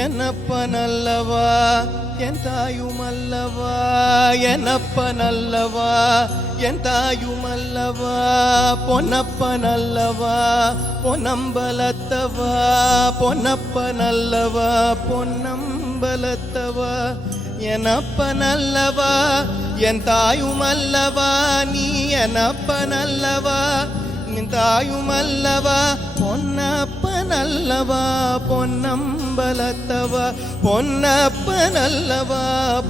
என்னப்பனல்லவா என் தாயுமல்லவா, என்னப்பனல்லவா என் தாயுமல்லவா, பொன்னப்பனல்லவா பொன்னம்பலத்தவா, பொன்னப்பனல்லவா பொன்னம்பலத்தவா, என்னப்பனல்லவா என் தாயுமல்லவா, நீ என்னப்பனல்லவா நின் தாயுமல்லவா, பொன்னப்பனல்லவா பொன்னம்பலத்தவா, பொன்னப்பனல்லவா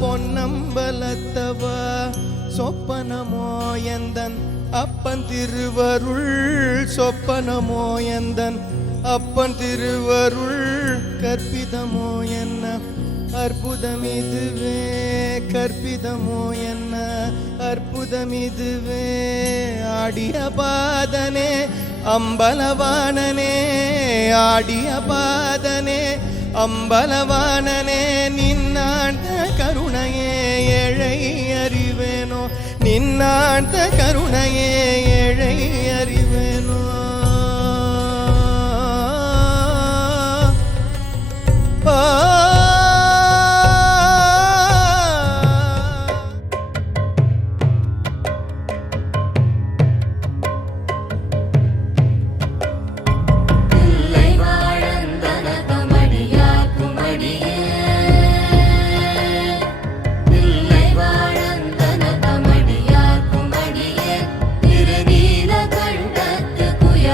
பொன்னம்பலத்தவா, சொப்பனமோ எந்தன் அப்பன் திருவருள், சொப்பனமோ எந்தன் அப்பன் திருவருள், கற்பிதமோ என்ன அற்புதமிதுவே, கற்பிதமோ என்ன அற்புதமிதுவே, ஆடிய பாதனே அம்பலவாணனே, ஆடிய பாதனே அம்பலவாணனே, நின்னாண்ட கருணையே ஏழை அறிவேனோ, நின்னாண்ட கருணையே ஏழை அறிவேனோ. குய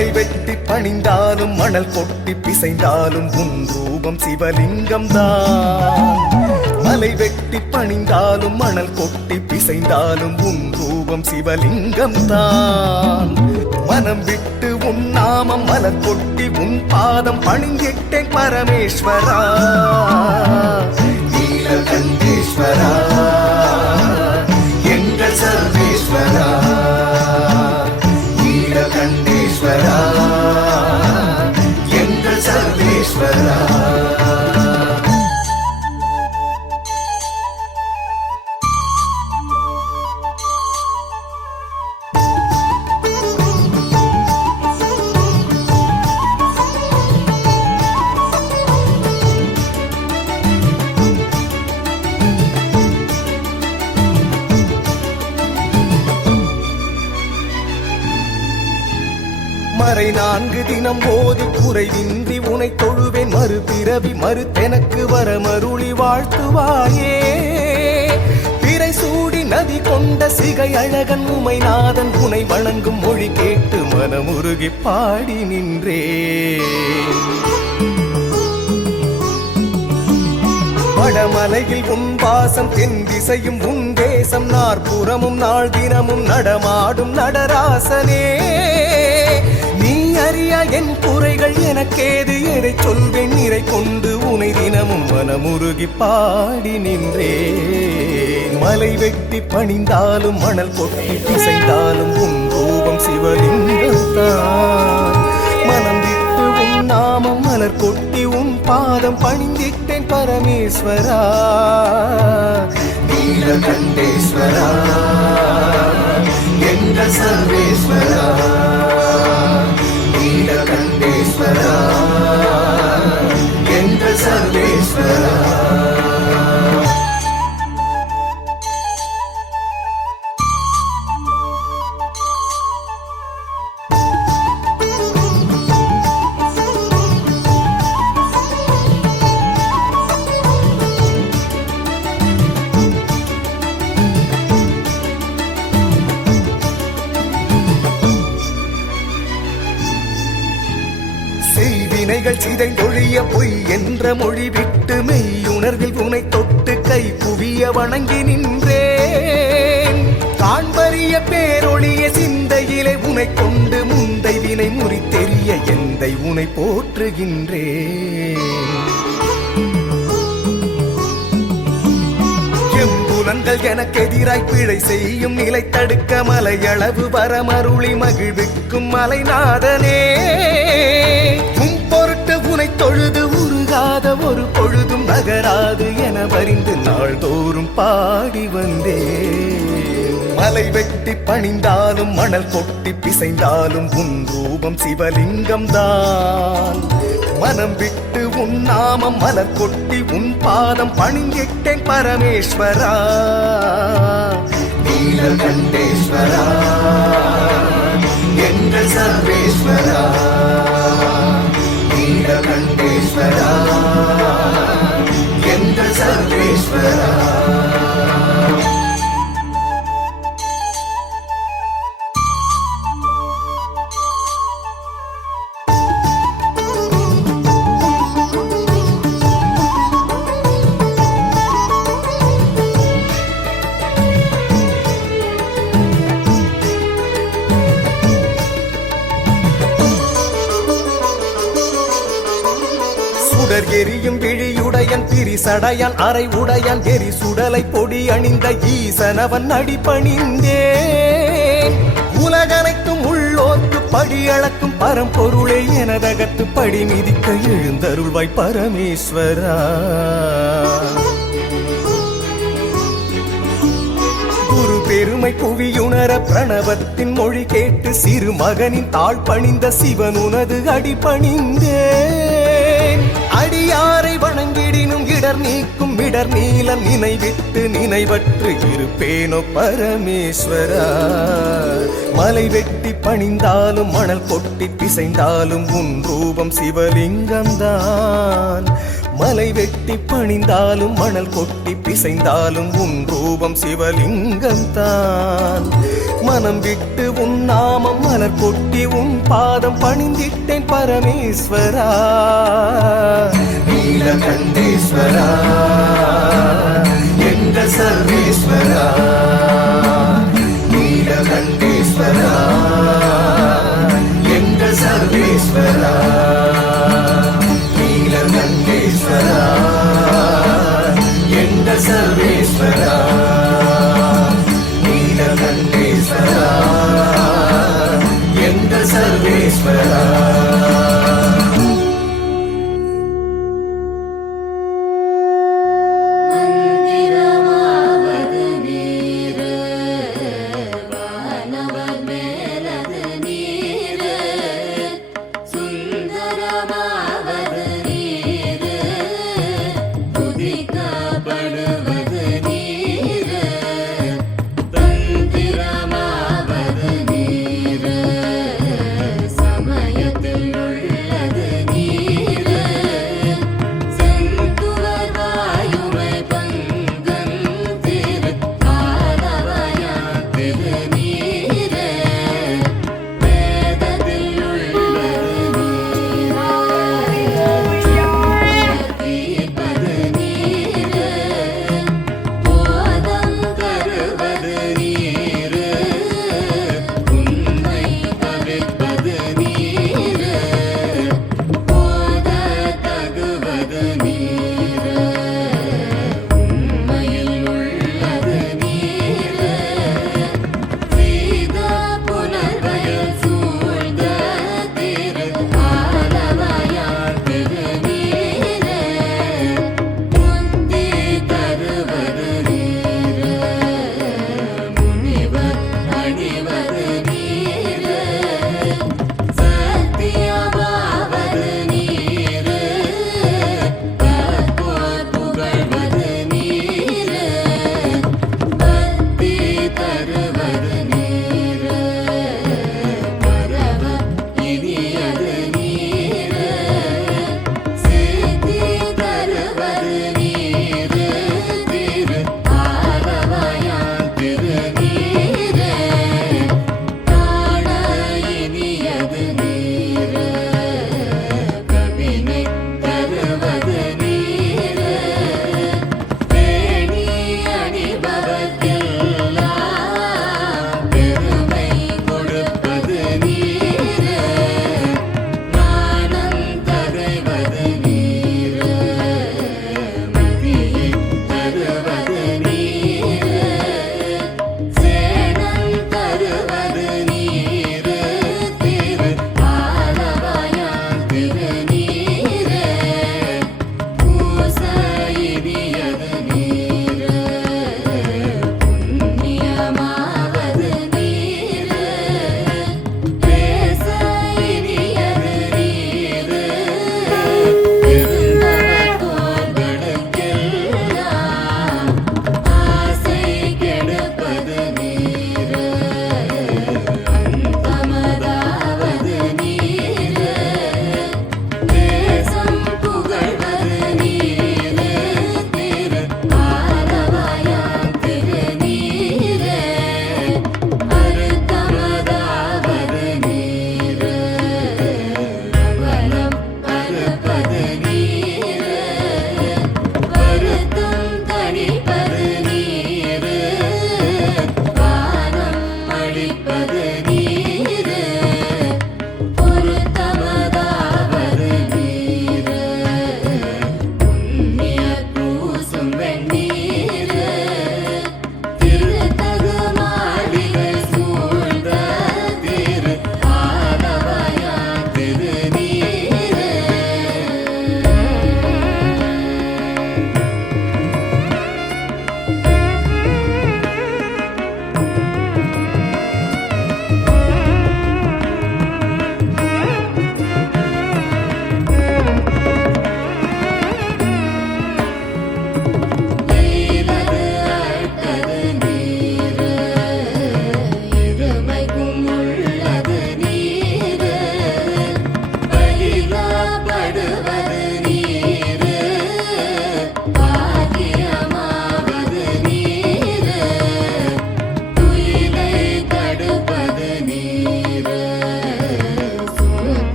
மலை வெட்டி பணிந்தாலும் மணல் கொட்டி பிசைந்தாலும் உன் ரூபம் சிவலிங்கம் தான். மலை வெட்டி பணிந்தாலும் மணல் கொட்டி பிசைந்தாலும் உன் ரூபம் சிவலிங்கம் தான். மனம் விட்டு உன் நாமம் மலர் கொட்டி உன் பாதம் பணிந்திட்டேன் பரமேஸ்வரா நீலகண்டேஸ்வரா எங்கள் சர்வேஸ்வரா நீலகண்டேஸ்வரா எங்கள் சர்வேஸ்வரா. மறை 4 தினம் போதி குறைவின்றி உனை தொழுவேன் மறுபிறவி மறுத்தெனக்கு வர மருளி வாழ்த்துவாயே. பிறை சூடி நதி கொண்ட சிகை அழகன் உமைநாதன் உனை வணங்கும் மொழி கேட்டு மனமுருகி பாடி நின்றே. வடமலையில் உன் வாசம் தென் திசையும் உன் தேசம் நாற்புறமும் நாள் தினமும் நடமாடும் நடராசனே. நீ அறியா என் குறைகள் எனக்கேது எதை சொல்வேன் நிறை கொண்டு உனை தினமும் மனமுருகி பாடி நின்றே. மலை வெட்டி பணிந்தாலும் மணல் கொட்டி பிசைந்தாலும் உன் ரூபம் சிவலிங்கம் தான். மனம் விட்டு உன் நாமம் மலர் கொட்டி உன் பாதம் பணிந்திட்டேன் பரமேஸ்வரா நீலகண்டேஸ்வரா எங்கள் சர்வேஸ்வரா நீலகண்டேஸ்வரா எங்கள் சர்வேஸ்வரா. செய்வினைகள் சிதைந்தொழிய பொய் என்ற மொழி விட்டு மெய்யுணர்வில் உனை தொட்டு கை குவிய வணங்கி நின்றேன். காண்பறிய பேரொழிய சிந்தையிலே உனை கொண்டு முந்தை வினை முறித்தெறிய எந்தை உனை போற்றுகின்றேன். எம்புலன்கள் எனக்கு எதிராய் பிழை செய்யும் நிலை தடுக்க மலையளவு வரமருளி மகிழ்விக்கும் மலைநாதனே. உன் பொருட்டு உனை தொழுது உருகாத ஒரு பொழுதும் நகராது என வரிந்து நாள்தோறும் பாடி வந்தே. மலை வெட்டி பணிந்தாலும் மணல் கொட்டி பிசைந்தாலும் உன் ரூபம் சிவலிங்கம் தான். மனம் விட்டு உன் நாமம் மலர் கொட்டி உன் பாதம் பணிந்திட்டேன் பரமேஸ்வரா நீலகண்டேஸ்வரா எங்கள் சர்வேஸ்வரா நீலகண்டேஸ்வரா எங்கள் சர்வேஸ்வரா. எரியும் விழியுடையன் பிரிசடையான் அரை உடையான் எரி சுடலை பொடி அணிந்த ஈசனவன் அடிபணிந்தேன். உலகனைத்தும் உள்ளோர்க்கு படி அளக்கும் பரம்பொருளே எனதகத்து படி மிதிக்க எழுந்தருள்வாய் பரமேஸ்வரா. குரு பெருமை புவியுணர பிரணவத்தின் மொழி கேட்டு சிறு மகனின் தாழ் பணிந்த சிவன் உனது அடிபணிந்தேன். அடியாரை வணங்கிடினும் இடர் நீக்கும் இடர் நீலம் நினைவிட்டு நினைவற்று இருப்பேனோ பரமேஸ்வரா. மலை வெட்டி பணிந்தாலும் மணல் கொட்டி பிசைந்தாலும் உன் ரூபம் சிவலிங்கம்தான். மலை வெட்டி பணிந்தாலும் மணல் கொட்டி பிசைந்தாலும் உன் ரூபம் சிவலிங்கம் தான். மனம் விட்டு உன் நாமம் மலர் கொட்டி உன் பாதம் பணிந்திட்டேன் பரமேஸ்வரா. நீலகண்டேஸ்வரா என்ற சர்வேஸ்வரா, நீலகண்டேஸ்வரா என்ற சர்வேஸ்வரா, நீலகண்டேஸ்வரா என்ற சர்வேஸ்வரா, நீலகண்டேஸ்வரா என்ற சர்வேஸ்வரா.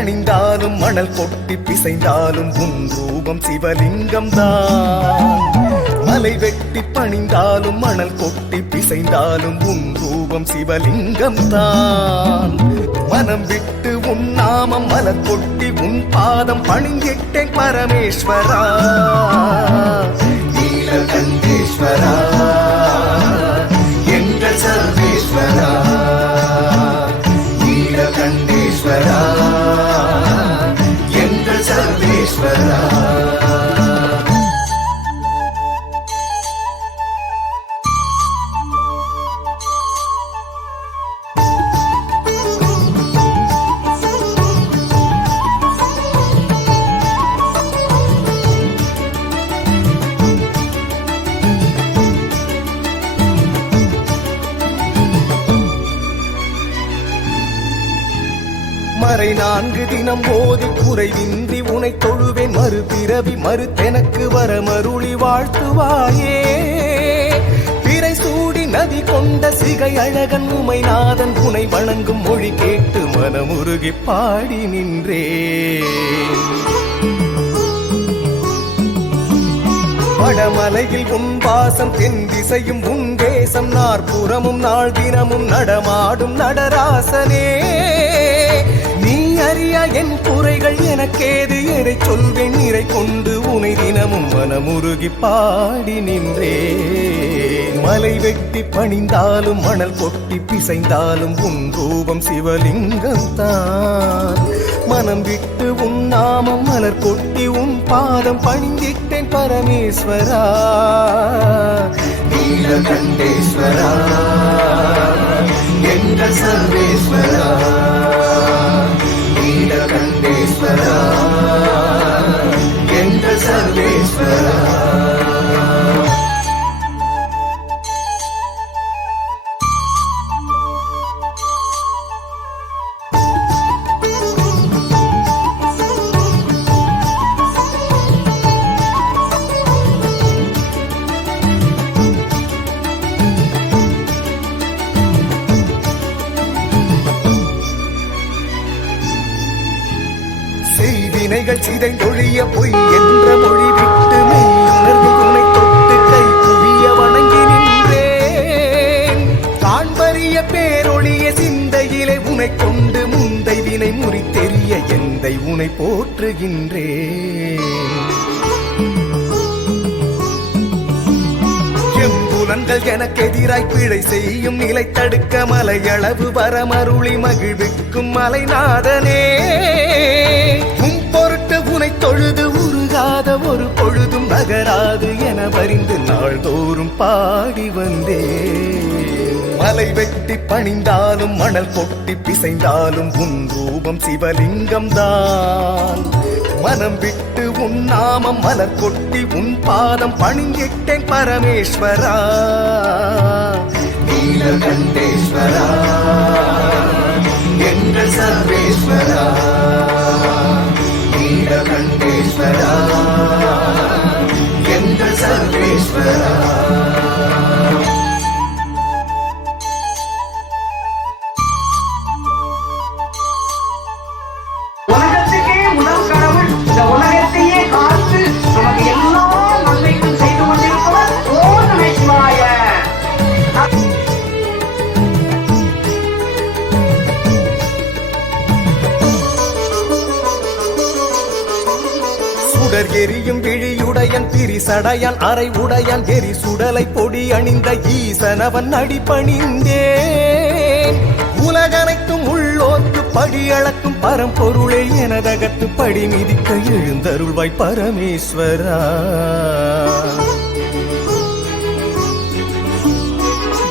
பணிந்தாலும் மணல் கொட்டி பிசைந்தாலும் உன் ரூபம் சிவலிங்கம் தான். மலை வெட்டி பணிந்தாலும் மணல் கொட்டி பிசைந்தாலும் உன் ரூபம் சிவலிங்கம் தான். மனம் விட்டு உன் நாமம் மலர் கொட்டி உன் பாதம் பணிந்திட்டேன் பரமேஸ்வரா, நீலகண்டேஸ்வரா, எங்கள் சர்வேஸ்வரா, நீலகண்டேஸ்வரா, எங்கள் சர்வேஸ்வரா. மறை 4 தினம் போதி குறைவின்றி உனை தொழுவேன், மறுபிறவி மறுத்தெனக்கு வர மருளி வாழ்த்துவாயே. பிறை சூடி நதி கொண்ட சிகை அழகன் உமைநாதன் உனை வணங்கும் மொழி கேட்டு மனமுருகி பாடி நின்றே. வடமலையில் உன் வாசம், தென் திசையும் உன் தேசம், நாற்புறமும் நாள் தினமும் நடமாடும் நடராசனே. நீ அறியா என் குறைகள் எனக்கேது, எதை சொல்வேன் நிறை கொண்டு உனை தினமும் மனமுருகி பாடி நின்றே. மலை வெட்டி பணிந்தாலும் மணல் கொட்டி பிசைந்தாலும் உன் ரூபம் சிவலிங்கம் தான். மனம் விட்டு உன் நாமம் மலர் கொட்டி உன் பாதம் பணிந்திட்டேன் பரமேஸ்வரா, நீலகண்டேஸ்வரா, எங்கள் சர்வேஸ்வரா, நீலகண்டேஸ்வரா, எங்கள் சர்வேஸ்வரா. செய்வினைகள் சிதைந்தொழிய பொய் என்ற மொழி விட்டு மெய்யுணர்ந்து உனை தொட்டு கை குவிய வணங்கி நின்றேன். காண்பறிய பேரொழிய சிந்தையிலே உனை கொண்டு முந்தை வினை முறித்தெறிய எந்தை உனை போற்றுகின்றேன். எம்புலன்கள் எனக்கு எதிராய் பிழை செய்யும் நிலை தடுக்க மலையளவு வரமருளி மகிழ்விக்கும் மலைநாதனே. பொருட்டு உனை தொழுது உருகாத ஒரு பொழுதும் நகராது என வரிந்து நாள்தோறும் பாடி வந்தே. மலை வெட்டி பணிந்தாலும் மணல் கொட்டி பிசைந்தாலும் உன் ரூபம் சிவலிங்கம் தான். மனம் விட்டு உன் நாமம் மலர் கொட்டி உன் பாதம் பணிந்திட்டேன் பரமேஸ்வரா, நீலகண்டேஸ்வரா, எங்கள் சர்வேஸ்வரா, நீலகண்டேஸ்வரா, எங்கள் சர்வேஸ்வரா. உலகத்துக்கே முதல் கடவுள், இந்த உலகத்தையே காத்து நமக்கு எல்லா நன்மைக்கும் செய்து கொண்டிருப்பவர் ஓம் நமசிவாய. சுடர் எரியும் விழியுடையன் பிரிசடையான் அரை உடையான் எரி சுடலை பொடி அணிந்த ஈசனவன் அடிபணிந்தேன். உலகனைத்தும் உள்ளோர்க்கு படி அளக்கும் பரம்பொருளே எனதகத்து படி மிதிக்க எழுந்தருள்வாய் பரமேஸ்வரா.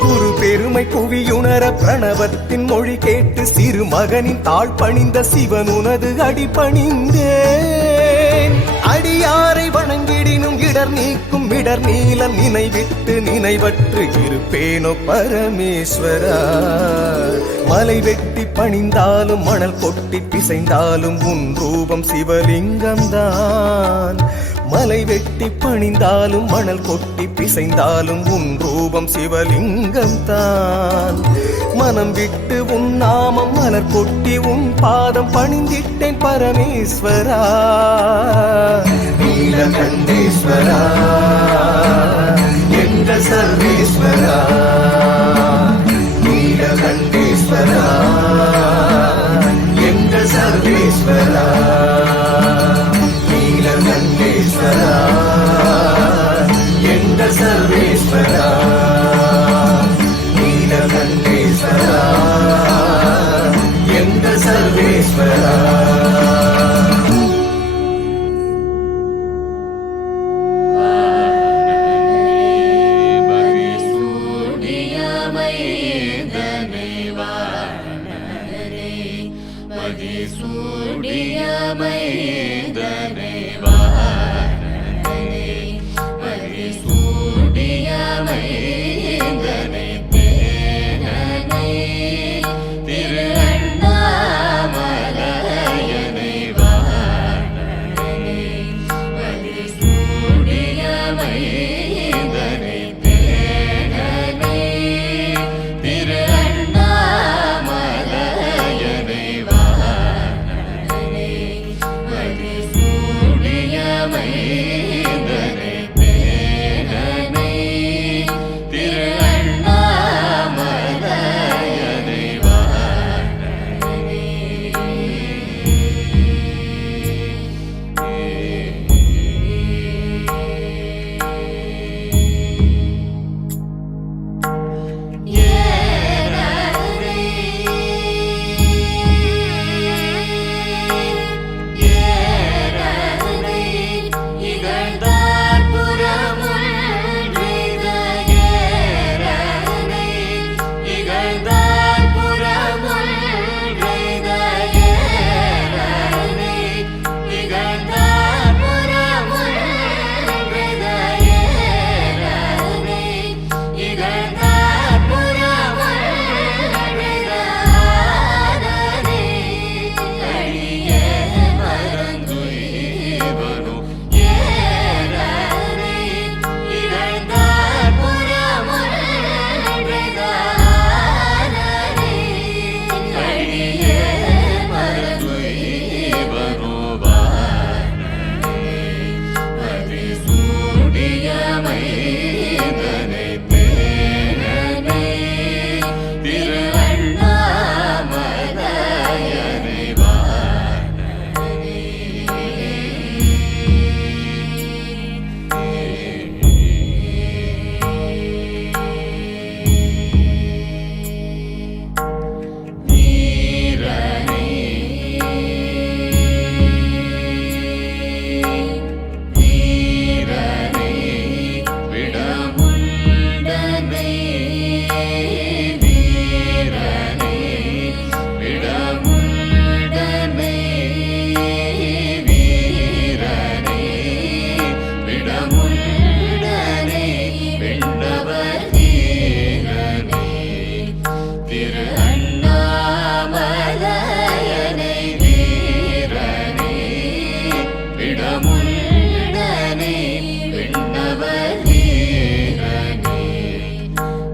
குரு பெருமை புவியுணர பிரணவத்தின் மொழி கேட்டு சிறு மகனின் தாழ் பணிந்த சிவன் உனது அடிபணிந்தேன். அடியாரை வணங்கிடினும் இடர் நீக்கும் இடர் நீலம் நினைவிட்டு நினைவற்று இருப்பேனோ பரமேஸ்வரா. மலை வெட்டி பணிந்தாலும் மணல் கொட்டி பிசைந்தாலும் உன் ரூபம் சிவலிங்கம் தான். மலை வெட்டி பணிந்தாலும் மணல் கொட்டி பிசைந்தாலும் உன் ரூபம் சிவலிங்கம் தான். மனம் விட்டு உன் நாமம் மலர் கொட்டி உன் பாதம் பணிந்திட்டேன் பரமேஸ்வரா. நீலகண்டேஸ்வரா என்ற சர்வேஸ்வரா, நீலகண்டேஸ்வரா என்ற சர்வேஸ்வரா, நீலகண்டேஸ்வரா என்ற சர்வேஸ்வரா, நீலகண்டேஸ்வரா என்ற சர்வேஸ்வரா.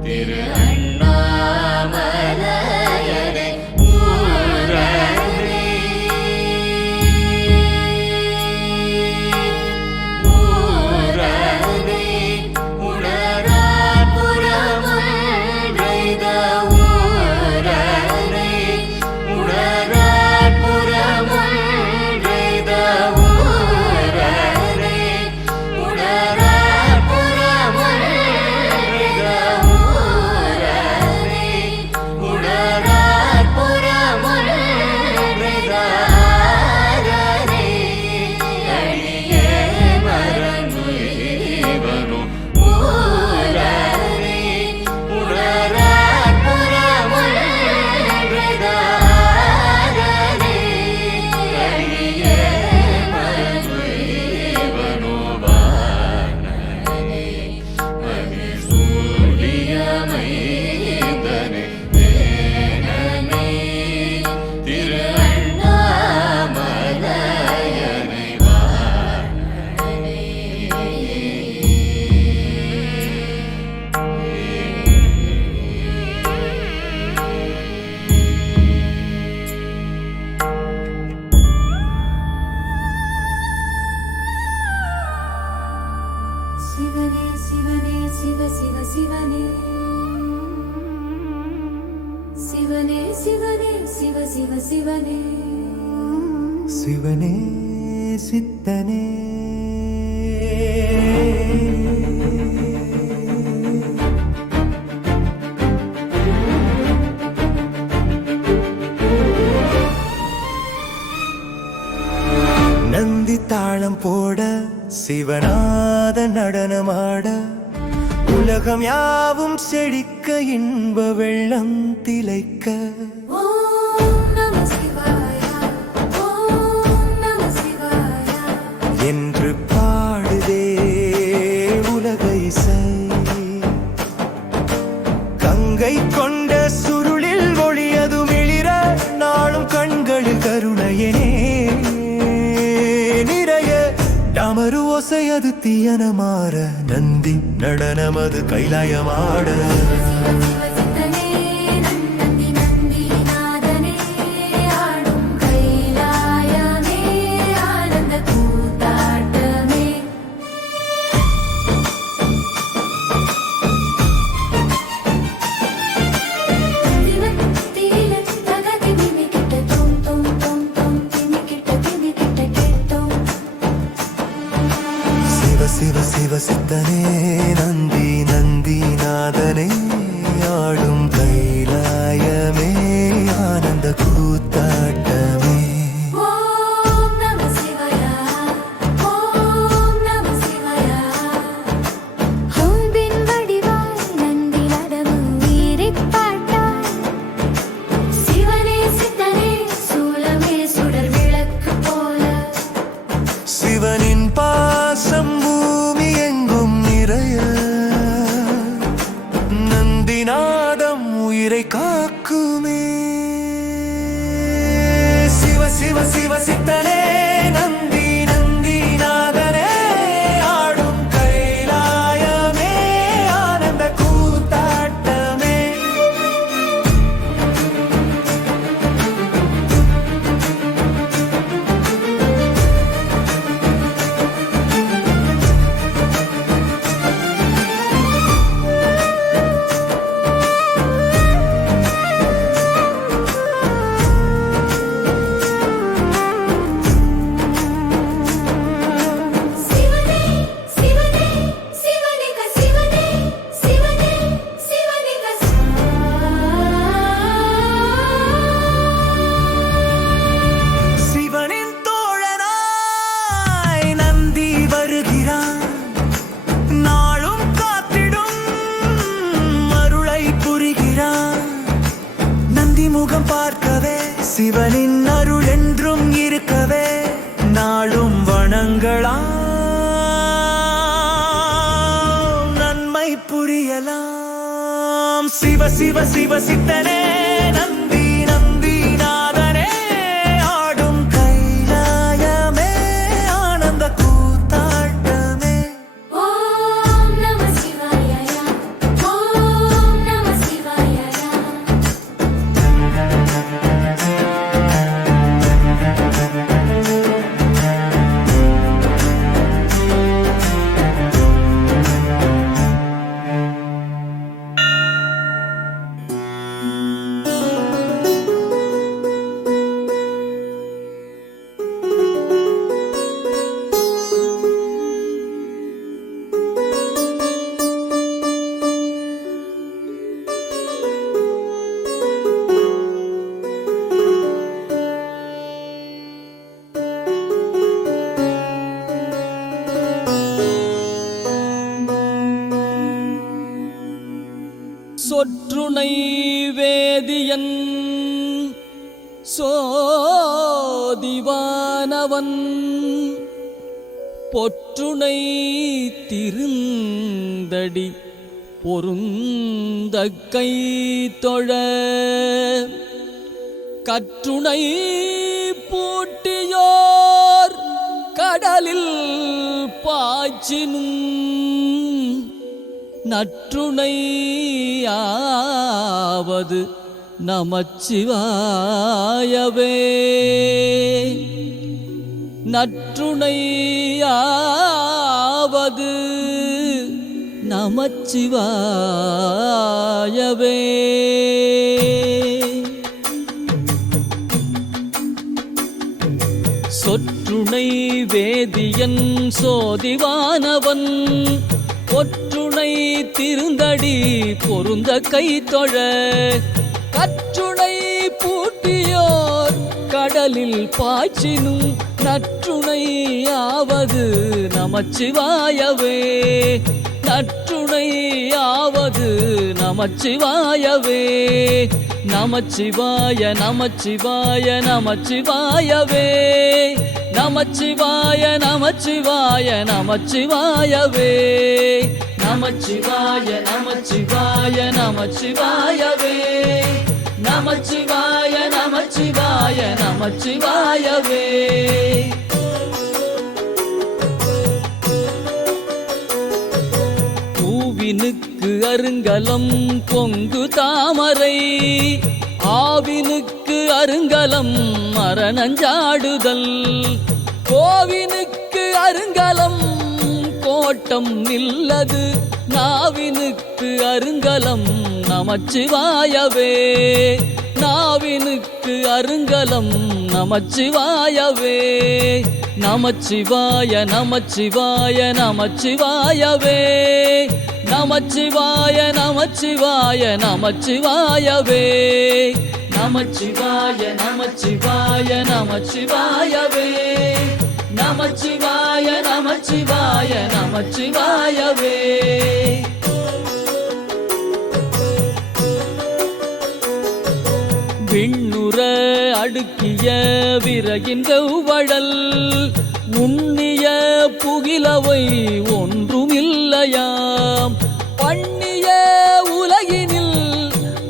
திரு அண்ணா சிவ சிவனே சிவனே சித்தனே நந்தி தாளம் போட சிவநாத நடனமாட உலகம் யாவும் செழிக்க இன்ப வெள்ளம் திளைக்க ஓம் நம சிவாய ஓம் நம சிவாய என்று பாடுதே உலக இசை கங்கை கொண்ட சுருளில் ஒளியது மிளிர நாளும் கண்களில் கருணையனே நிறைய டமரு ஓசையது தீயன மாற நந்தி நடனமது கைலாயமாட சிவ சித்தனே நந்தி நந்தி நாதனே ஆடும் கைலாயமே ஆனந்த கூத்தாட்டமே தினத்தில தகதி மிமி கிட்ட தொம் தொம் தொம் தொம் திமி கிட்ட கேட்டோம் சிவ சிவ சிவ சித்தனே நந்தி நந்தி நாதனே ஆடும் கைலாயமே ஆனந்த கூத்தாட்டமே ஓம் நம சிவாய ஓம் நம சிவாய அம்பின் வடிவாய் நந்தி நடவும் வீரிப் பாட்டாய் சிவனே சித்தனே சூலமே சுடர் விளக்கு போல சிவனின் பாசம் பூமி எங்கும் நிறைய நந்திநாதம் உயிரை காக்குமே சிவ சிவ சிவ சித்தனே நந்தி நந்தி நாதனே ஆடும் கைலாயமே ஆனந்த கூத்தாட்டமே சிவனே சிவனே சிவனிக சிவனே சிவனே சிவனிக சிவனின் தோழனாய் நந்தி வருகிறான் நாளும் காத்திடும் அருளை புரிகிறான் நந்தி முகம் பார்க்கவே சிவனின் அருள் என்றும் இருக்கவே நாளும் வணங்கலாம் நன்மை புரியலாம் சிவ சிவ சிவ சித்தனே நந்தி நந்தி நாதனே ஆடும் கைலாயமே ஆனந்த கூத்தாட்டமே ஓம் நம சிவாய ஓம் நம சிவாய சொற்றுணை வேதியன் சோதிவானவன் பொற்றுணை திருந்தடி பொருந்த கை தொழ கற்றுணை பூட்டியோர் கடலில் பாய்ச்சினும் நற்றுணையாவது நமச்சிவாயவே நற்றுணையாவது நமச்சிவாயவே இத்துணை வேதியன் சோதிவானவன் ஒற்றுணை திருந்தடி பொருந்த கை தொழ கற்றுணை பூட்டியோர் கடலில் பாய்ச்சினும் நற்றுணையாவது நமச்சிவாயவே நற்றுணையாவது நமச்சிவாயவே நமச்சிவாய நமச்சிவாய நமச்சிவாயவே நமச்சிவாய நமச்சிவாய நமச்சிவாயவே நமச்சிவாய நமச்சிவாய நமச்சிவாயவே நமச்சிவாய நமச்சிவாய நமச்சிவாயவே பூவினுக்கு அருங்கலம் பொங்கு தாமரை ஆவினுக்கு அருங்கலம் மரணஞ்சாடுதல் கோவினுக்கு அருங்கலம் கோட்டம் நில்லது நாவினுக்கு அருங்கலம் நமச்சிவாயவே நாவினுக்கு அருங்கலம் நமச்சிவாயவே நமச்சிவாய நமச்சிவாய நமச்சிவாயவே நமச்சிவாய நமச்சிவாய நமச்சிவாயவே நமச்சிவாய நமச்சிவாய நமச்சிவாயவே நமச்சிவாய நமச்சிவாய நமச்சிவாயவே விண்ணுற அடுக்கிய விறகின் கௌவழல் உண்ணிய புகிலவை ஒன்றுமில்லையாம் பண்ணிய உலகினில்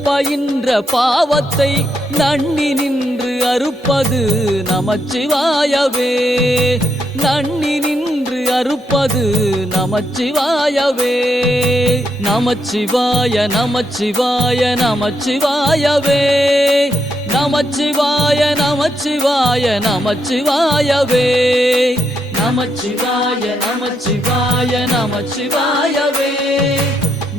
பயின்ற பாவத்தை நன்னி நின்று அறுப்பது நமச்சிவாயவே நன்னி நின்று அறுப்பது நமச்சிவாயவே நமச்சிவாய நமச்சிவாய நமச்சிவாயவே நமச்சிவாய நமச்சிவாய நமச்சிவாயவே நமச்சிவாய நமச்சிவாய நமச்சிவாயவே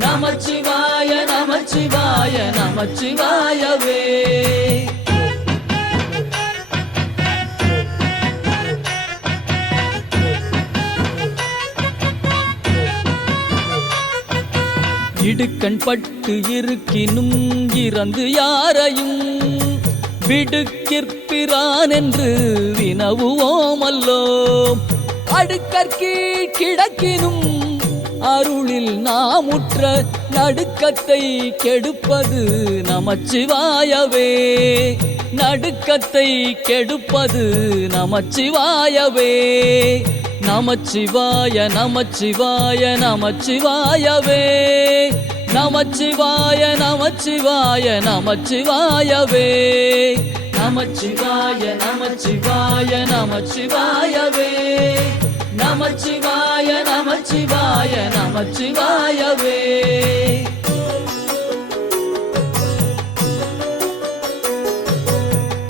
நமச்சிவாய நமச்சிவாய நமச்சிவாயவே இடுக்கண் பட்டு இருக்கினும் இறந்து யாரையும் விடுக்கிற்பிரான் என்று வினவுவோமல்லோம் அடுக்கற்கீழ் கிடக்கினும் அருளில் நாமுற்ற நடுக்கத்தை கெடுப்பது நமச்சிவாயவே நடுக்கத்தை கெடுப்பது நமச்சிவாயவே நமச்சிவாய நமச்சிவாய நமச்சிவாயவே நமச்சிவாய நமச்சிவாய நமச்சிவாயவே நமச்சிவாய நமச்சிவாய நமச்சிவாயவே நமச்சிவாய நமச்சிவாய நமச்சிவாயவே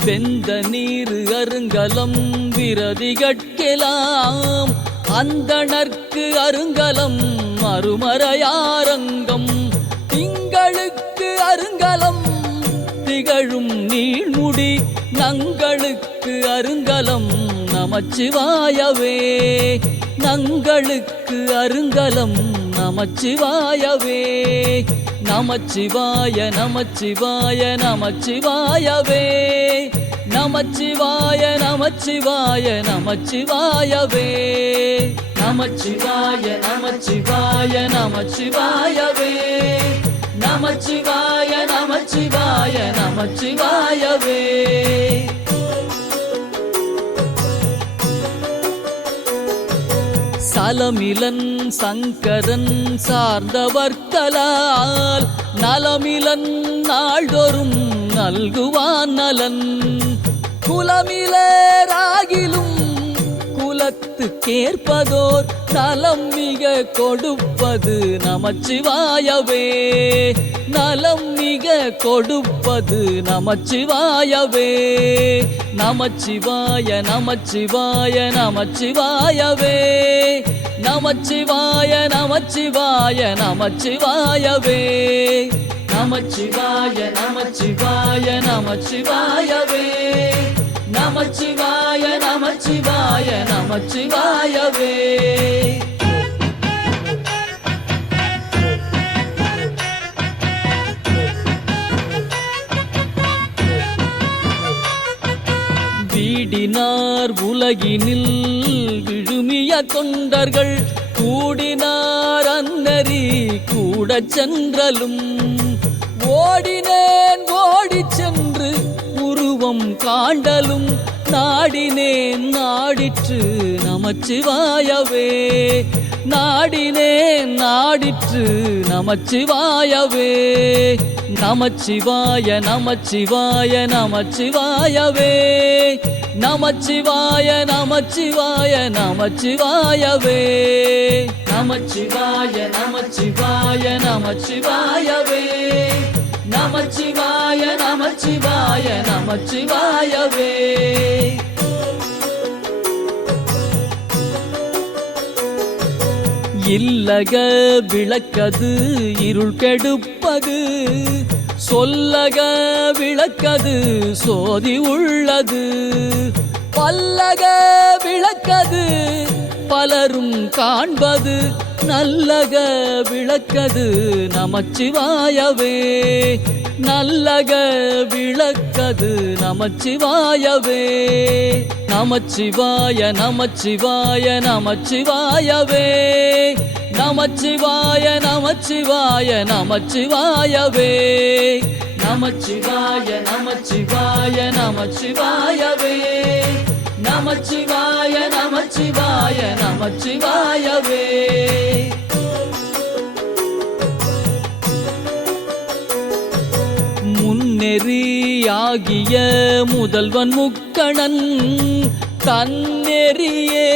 வெந்த நீர் அருங்கலம் விரதிகட்கெலாம் அந்தணர்க்கு அருங்கலம் மறுமறையாரங்கம் திங்களுக்கு அருங்கலம் திகழும் நீழ்முடி நங்களுக்கு அருங்கலம் நமச்சிவாயவே நங்களுக்கு அருங்கலம் நமச்சிவாயவே நமச்சிவாய நமச்சிவாய நமச்சிவாயவே நமச்சிவாய நமச்சிவாய நமச்சிவாயவே நமச்சிவாய நமச்சிவாய நமச்சிவாயவே நமச்சிவாய நமச்சிவாய நமச்சிவாயவே சலமிலன் சங்கரன் சார்ந்தவர்களால் நலமிலன் நாள்தோறும் நல்குவான் நலன் குலமிலராகிலும் குலத்து கேற்பதோர் நலம் மிக கொடுப்பது நமச்சிவாயவே நலம் மிக கொடுப்பது நமச்சிவாயவே நமச்சிவாய நமச்சிவாய நமச்சிவாயவே நமச்சிவாய நமச்சிவாய நமச்சிவாயவே நமச்சிவாய நமச்சிவாய நமச்சிவாயவே நமச்சிவாய நமச்சிவாய நமச்சிவாயவே. வீடினார் உலகினில் விழுமிய தொண்டர்கள் கூடினார் அன்னரி கூட சென்றலும் ஓடினேன் ஓடிச் சென்று உருவம் காண்டலும் நாடினேன் நாடிற்று நமச்சிவாயவே. நாடினேன் நாடிற்று நமச்சிவாயவே. நமச்சிவாய நமச்சிவாய நமச்சிவாயவே. நமச்சிவாய நமச்சிவாய நமச்சிவாயவே. நமச்சிவாய நமச்சிவாய நமச்சிவாயவே. நமச்சிவாய நமச்சிவாய நமச்சிவாயவே. இல்லக விளக்கது இருள் கெடுப்பது சொல்லக விளக்கது சோதி உள்ளது பல்லக விளக்கது பலரும் காண்பது நல்லக விளக்கது நமச்சிவாயவே. நல்லக விளக்கது நமச்சிவாயவே. நமச்சிவாய நமச்சிவாய நமச்சிவாயவே. நமச்சிவாய நமச்சிவாய நமச்சிவாயவே. நமச்சிவாய நமச்சிவாய நமச்சிவாயவே. நமச்சிவாய நமச்சிவாய நமச்சிவாயவே. முன்னெறியாகிய முதல்வன் முக்கணன் தன்னெறியே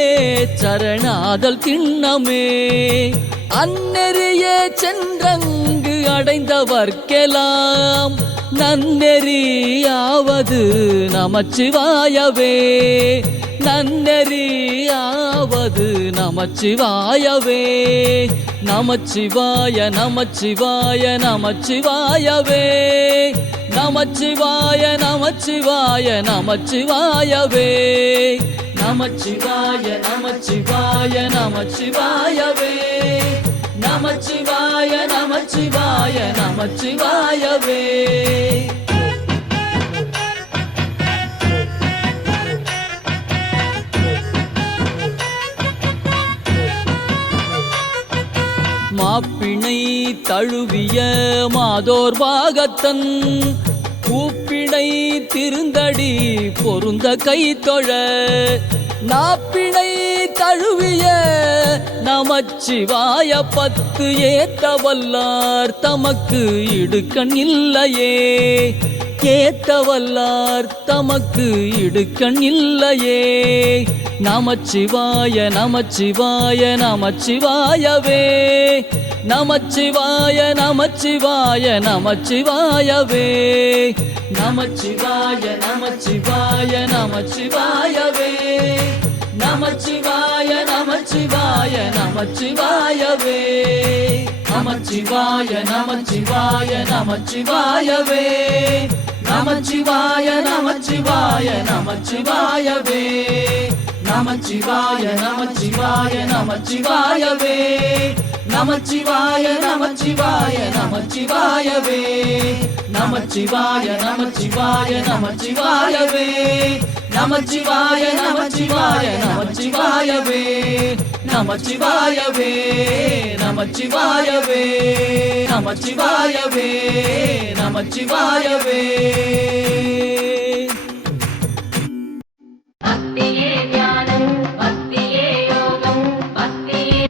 சரணாதல் திண்ணமே அந்நெறியே சென்றங்கு அடைந்தவர்க்கெல்லாம் நன்னெறியாவது நமச்சிவாயவே. நன்னெறியாவது நமச்சிவாயவே. நமச்சிவாய நமச்சிவாய நமச்சிவாயவே. நமச்சிவாய நமச்சிவாய நமச்சிவாயவே. நமச்சிவாய நமச்சிவாய நமச்சிவாயவே. நமச்சிவாய நமச்சிவாய நமச்சிவாயவே. மாப்பிணை தழுவிய மாதோர் பாகத்தன் கூப்பிணை திருந்தடி பொருந்த கைத்தொழ நாப்பிணை தழுவிய நமச்சிவாய பத்து ஏத்தவல்லார் தமக்கு இடுக்கண் இல்லையே. ஏத்தவல்லார் தமக்கு இடுக்கண் இல்லையே. நமச்சிவாய நமச்சிவாய நமச்சிவாயவே. நமச்சிவாய நமச்சிவாய நமச்சிவாயவே. நமச்சிவாய நமச்சிவாய நமச்சிவாயவே. நமச்சிவாய நமச்சிவாய நமச்சிவாயவே. நமச்சிவாய நமச்சிவாய நமச்சிவாயவே. நமச்சிவாய நமச்சிவாய நமச்சிவாயவே. நமச்சிவாய நமச்சிவாய நமச்சிவாயவே. நமச்சிவாய நமச்சிவாய நமச்சிவாயவே. நமச்சிவாய நமச்சிவாய நமச்சிவாயவே. நமச்சிவாய நமச்சிவாய நமச்சிவாயவே. நமச்சிவாயவே நமச்சிவாயவே நமச்சிவாயவே நமச்சிவாயவே. பக்தியே ஞானம் பக்தியே யோகம் பக்தியே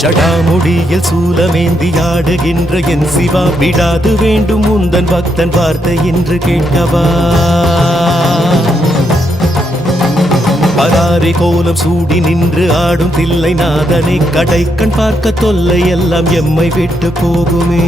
ஜடாமுடியில் சூலமேந்தி ஆடுகின்ற என் சிவா விடாது வேண்டும் உந்தன் பக்தன் வார்த்தை என்று கேட்கவா பராரி கோலம் சூடி நின்று ஆடும் தில்லை நாதனை கடை கண் பார்க்க தொல்லை எல்லாம் எம்மை விட்டு போகுமே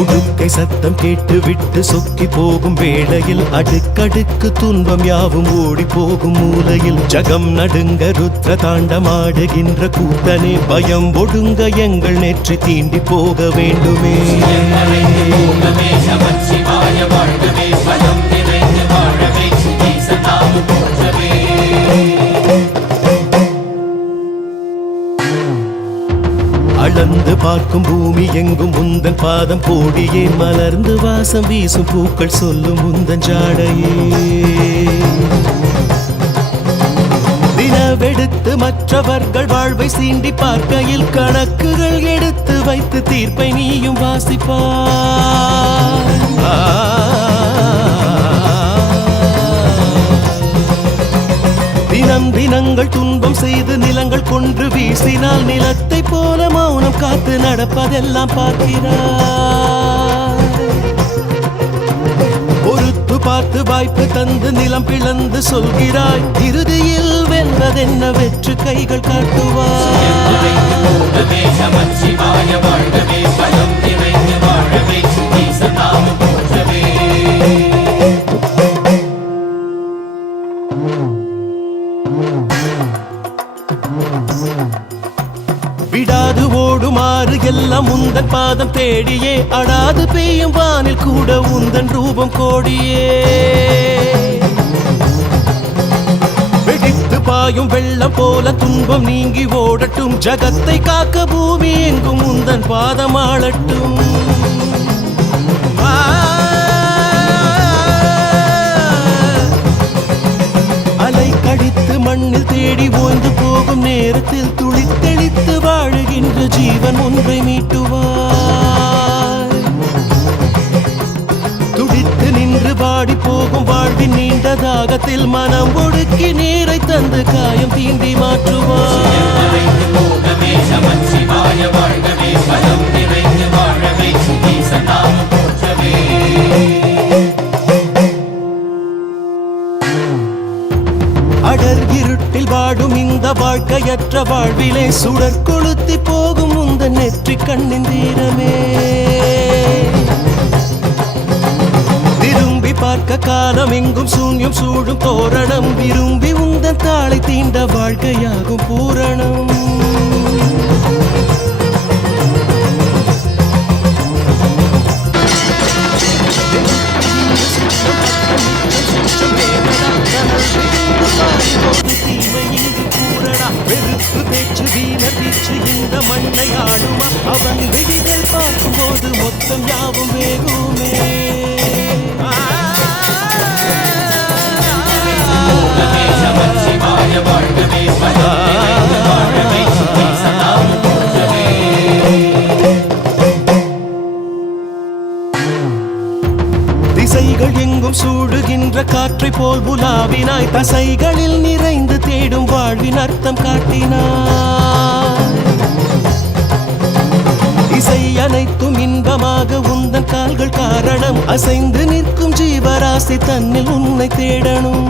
உடுக்கை சத்தம் கேட்டு விட்டு சொக்கி போகும் வேளையில் அடுக்கடுக்கு துன்பம் யாவும் ஓடி போகும் மூலையில் ஜகம் நடுங்க ருத்ர தாண்டமாடுகின்ற கூத்தனே பயம் ஒடுங்க எங்கள் நெற்றி தீண்டி போக வேண்டுமே அளந்து பார்க்கும் பூமி எங்கும் உந்தன் பாதம் கோடியே மலர்ந்து வாசம் வீசும் பூக்கள் சொல்லும் உந்தன் ஜாடையே தினவெடுத்து மற்றவர்கள் வாழ்வை சீண்டி பார்க்கையில் கணக்குகள் எடுத்து வைத்து தீர்ப்பை நீயும் வாசிப்பாய் தினம் தினங்கள் துன்பம் செய்து நிலங்கள் கொன்று வீசினால் நிலத்தை போல மௌனம் காத்து நடப்பதெல்லாம் பார்க்கிறார் பொறுத்து பார்த்து வாய்ப்பு தந்து நிலம் பிளந்து சொல்கிறாய் இறுதியில் வெல்வதென்ன வெற்று கைகள் காட்டுவார் விடாது ஓடுமாறு எல்லாம் உந்தன் பாதம் தேடியே அடாது பெய்யும் வானில் கூட உந்தன் ரூபம் கோடியே வெடித்து பாயும் வெள்ளம் போல துன்பம் நீங்கி ஓடட்டும் ஜகத்தை காக்க பூமி எங்கும் உந்தன் பாதம் ஆளட்டும் அலை கடித்து மண்ணில் தேடி ஓய்ந்து போகும் நேரத்தில் துளித்தெளித்து வாழுகின்ற ஜீவன் ஒன்றை மீட்டுவார் துடித்து நின்று வாடி போகும் வாழ்வின் நீண்ட தாகத்தில் மனம் ஒடுக்கி நீரை தந்து காயம் தீண்டி மாற்றுவார் அடர் இருட்டில் வாடும் இந்த வாழ்க்கையற்ற வாழ்விலே சுடர் கொளுத்தி போகும் உந்த நெற்றி கண்ணின் தீரமே திரும்பி பார்க்க காலம் எங்கும் சூன்யம் சூடும் தோரணம் விரும்பி உந்தன் தாளை தீண்ட வாழ்க்கையாகும் பூரணம் வெறுப்பு பேச்சு வீண தீச்சு இந்த மண்ணை ஆடுமா அவன் விடிகள் பார்க்கும்போது மொத்தம் யாவும் வேகுமே திசைகள் எங்கும் சூடுகின்ற காற்றை போல் புலாவினாய் தசைகளில் நிறைந்து தேடும் வாழ்வின் அர்த்தம் காட்டினாய் இசை அனைத்தும் இன்பமாக உந்தன் கால்கள் காரணம் அசைந்து நிற்கும் ஜீவராசி தன்னில் உன்னை தேடணும்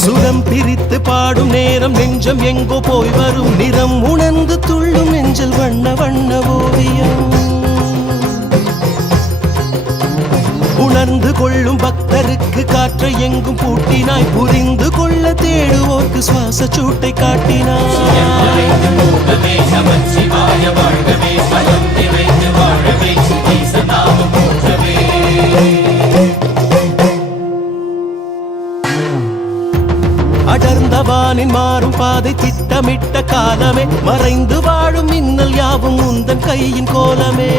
சுரம் பிரித்து பாடும் நேரம் நெஞ்சம் எங்கோ போய் வரும் நிறம் உணர்ந்து துள்ளும் நெஞ்சில் வண்ண வண்ண ஓவியம் உணர்ந்து கொள்ளும் பக்தருக்கு காற்றை எங்கும் பூட்டினாய் புரிந்து கொள்ள தேடுவோர்க்கு சுவாச சூட்டை காட்டினாய் அடர்ந்த வானின் மாறும் பாதை திட்டமிட்ட காலமே மறைந்து வாழும் மின்னல் யாவும் உந்தன் கையின் கோலமே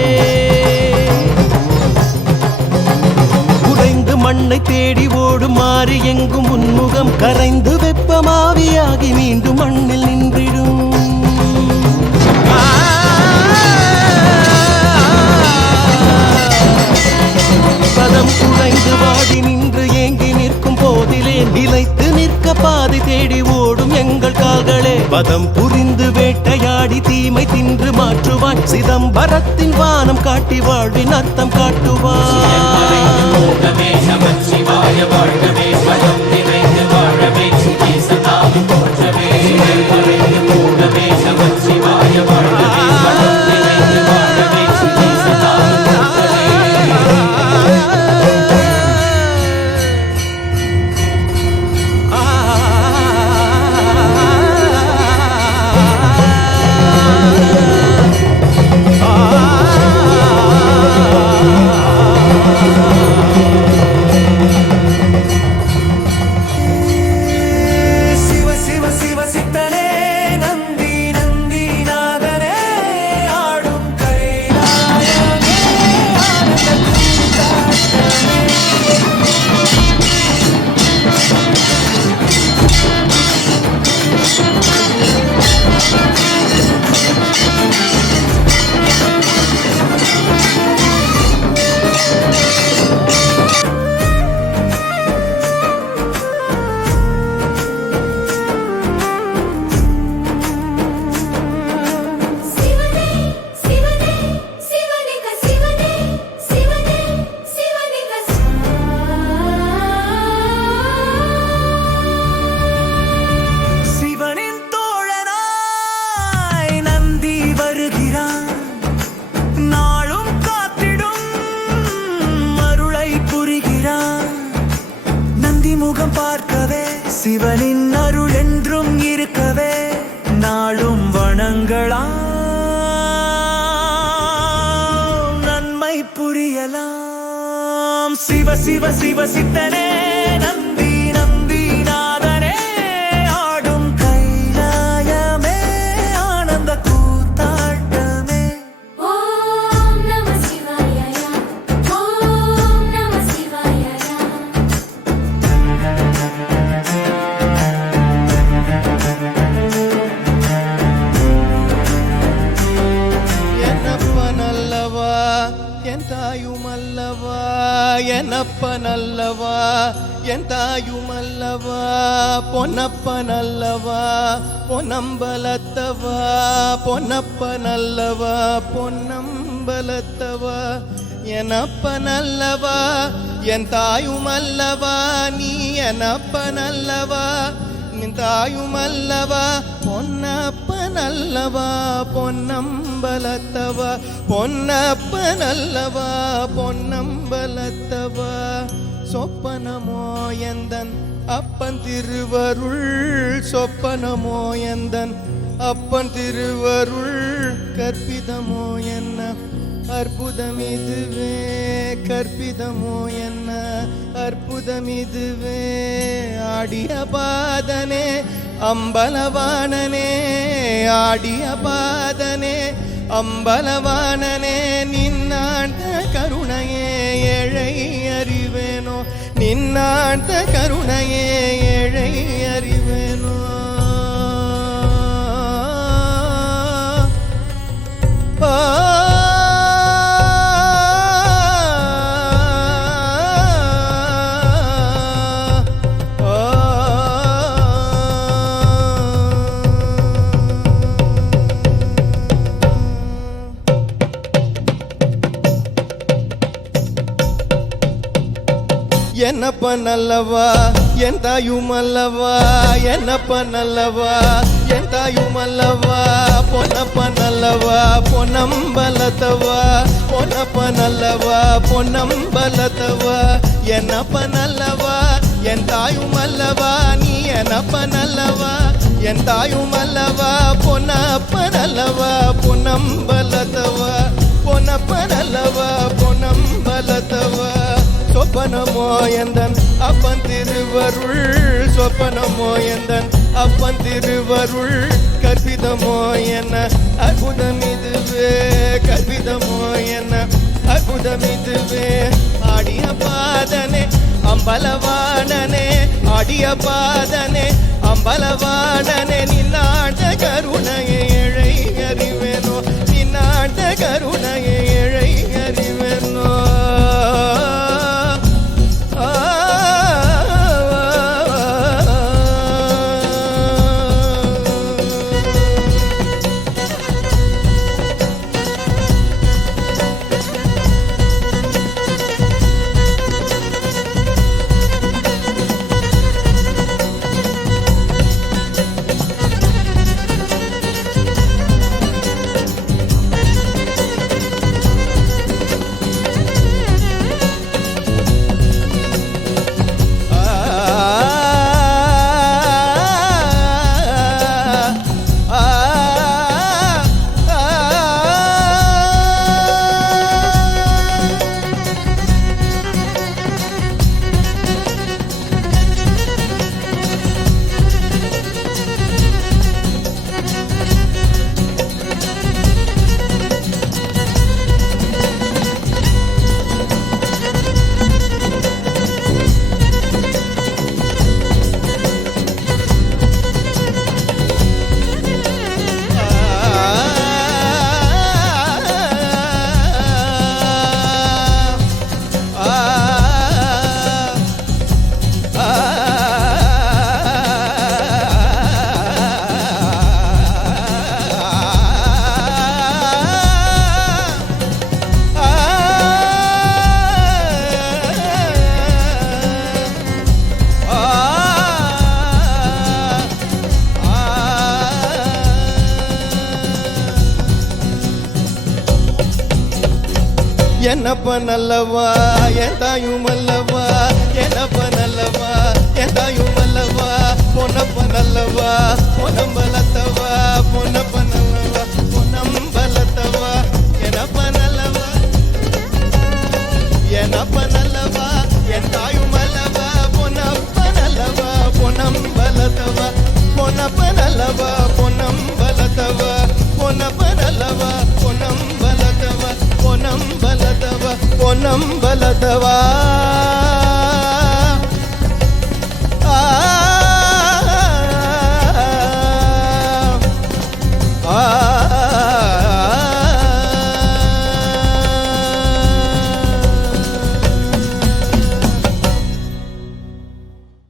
உடைந்து மண்ணை தேடி ஓடும் மாறி எங்கும் உன்முகம் கரைந்து வெப்பமாவியாகி மீண்டும் மண்ணில் நின்றிடும் வதம் புரிந்து வேட்டையாடி தீமை தின்று மாற்றுவான் சிதம்பரத்தின் வானம் காட்டி வாழ்வின் அர்த்தம் காட்டுவான் நமச்சிவாய வாழ்கவே பதம் நிறைந்து வாழவே ஈசனாவி போற்றவே போற்றவே நமச்சிவாய வாழ்கவே பதம் நிறைந்து வாழவே ஈசனாவி போற்றவே சிவ சிவ சிவ சித்தனே நந்தி நந்தி நாதனே ஆடும் கைலாயமே ஆனந்த கூத்தாட்டமே சிவனே சிவனே சிவனிக சிவனே சிவனே சிவனிக சிவனின் தோழனாய் நந்தி வருகிறான் நாளும் காத்திடும் அருளை புரிகிறான் நந்தி முகம் பார்க்கவே சிவனின் அருள் என்றும் இருக்கவே நாளும் வணங்கலாம் நன்மை புரியலாம் சிவ சிவ சிவ சித்தனே நந்தி நந்தி நாதனே ஆடும் கைலாயமே ஆனந்த கூத்தாட்டமே ஓம் நம சிவாய ஓம் நம சிவாய என்னப்பனல்லவா என் தாயுமல்லவா என்னப்பனல்லவா என் தாயுமல்லவா பொன்னப்பனல்லவா பொன்னம்பலத்தவா பொன்னப்பனல்லவா பொன்னம்பலத்தவா எனப்பனல்லவா என் தாயுமல்லவா நீ எனப்பனல்லவா நின் தாயுமல்லவா பொன்னப்பனல்லவா பொன்னம்பலத்தவா பொன்னப்பனல்லவா பொன்னம்பலத்தவா சொப்பனமோ எந்தன் அப்பன் திருவருள் சொப்பனமோ எந்தன் அப்பன் திருவருள் கற்பிதமோ என்ன அற்புதம் இதுவே கற்பிதமோ என்ன அற்புதம் இதுவே ஆடிய பாதனே அம்பலவாணனே ஆடிய பாதனே அம்பலவாணனே நின்னாண்ட கருணையே ஏழை அறிவேனோ நின்னாண்ட கருணையே ஏழை அறிவேனோ என்னப்ப நல்லவா என் தாயுமல்லவா என்னப்ப நல்லவா என் தாயுமல்லவா பொன்னப்ப நல்லவா பொன்னம்பலத்தவா பொன்னப்ப நல்லவா பொன்னம்பலத்தவா என்னப்ப நல்லவா என் தாயுமல்லவா நீ என்னப்ப நல்லவா என் தாயுமல்லவா பொன்னப்ப நல்லவா பொன்னம்பலத்தவா பொன்னப்ப நல்லவா பொன்னம்பலத்தவா சொப்பனமோ எந்தன் அப்பன் திருவருள் சொப்பனமோ எந்தன் அப்பன் திருவருள் கற்பிதமோ என்ன அற்புதம் இதுவே கற்பிதமோ என்ன அற்புதம் இதுவே ஆடிய பாதனே அம்பலவாணனே ஆடிய பாதனே அம்பலவாணனே நின்னாட்ட கருணையை ஏழை அறிவேனோ நின்னாட்ட கருணையை ஏழை அறிவேனோ என்னப்ப நல்லவா என் தாயும் அல்லவா என்னப்ப நல்லவா என் தாயும் அல்லவா பொன்னப்ப நல்லவா பொன்னம்பலத்தவா பொன்னப்ப நல்லவா பொன்னம்பலத்தவா என்னப்ப நல்லவா என்னப்ப நல்லவா என் தாயும் அல்லவா பொன்னப்ப நல்லவா பொன்னம்பலத்தவா பொன்னப்ப நல்லவா பொன்னம்பலத்தவா பொன்னப்ப நல்லவா பொன்னம்பலத்தவா பொன்னம்பலத்தவா பொன்னம்பலத்தவா